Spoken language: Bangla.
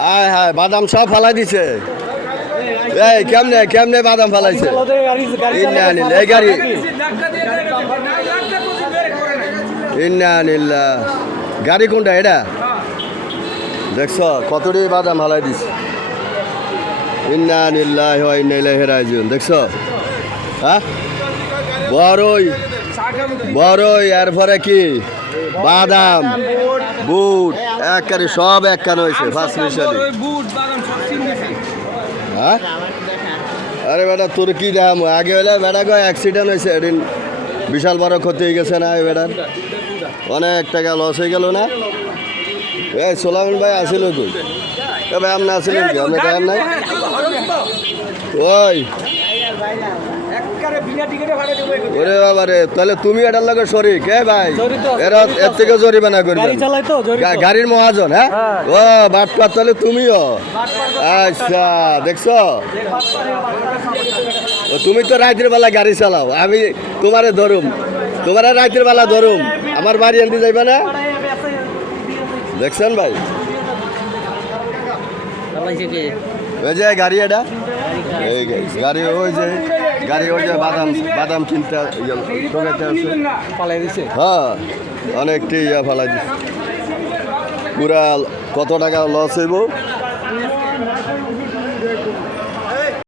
হায় হায় বাদাম সব ফালাই দিছে। এই কেমনে কেমনে বাদাম ফালাইছে? ইন্না আনিল এই গাড়ি ইন্না আনিল্লা গাড়ি কোনটা এটা? দেখছ কতটি বাদাম ফালাই দিছে। ইন্না আনিল্লাহি ওয়া ইন্না ইলাইহি রাজিউন। দেখছ হ্যাঁ বড়ই বড়ই এরপরে কি বাদাম বুট একবারে সব একখান হয়েছে ফার্স্ট মিশালি। হ্যাঁ আরে বেটা তোর কি দাম আগে হলে বেটা গো অ্যাক্সিডেন্ট হয়েছে এদিন বিশাল বড় ক্ষতি হয়ে গেছে না বেটার অনেক টাকা লস হয়ে গেল না। এই সোলামন ভাই আসিল কই? ভাই আপনি আসিলেন কি? আপনি টাইম নাই? ওই ওরে বাবা রে তাহলে তুমি এটার লগে শরিক? এ ভাই এরা এর থেকে জরিমানা করবে গাড়ির মহাজন। হ্যাঁ ও বাটপার তাহলে তুমিও? আচ্ছা দেখছো তুমি তো রাতের বেলা গাড়ি চালাও আমি তোমারে ধরুম তোমার রাতের বেলা ধরুম আমার বাড়ি আনতে যাইবা না? দেখছেন ভাই ওই যে গাড়ি এটা এই গাড়ি ওই যে গাড়ি ওই যে বাদাম বাদাম কিনতে ফালাই দিছে। হ্যাঁ অনেকটি ইয়া ফালাই দিছে পুরা কত টাকা লস হইব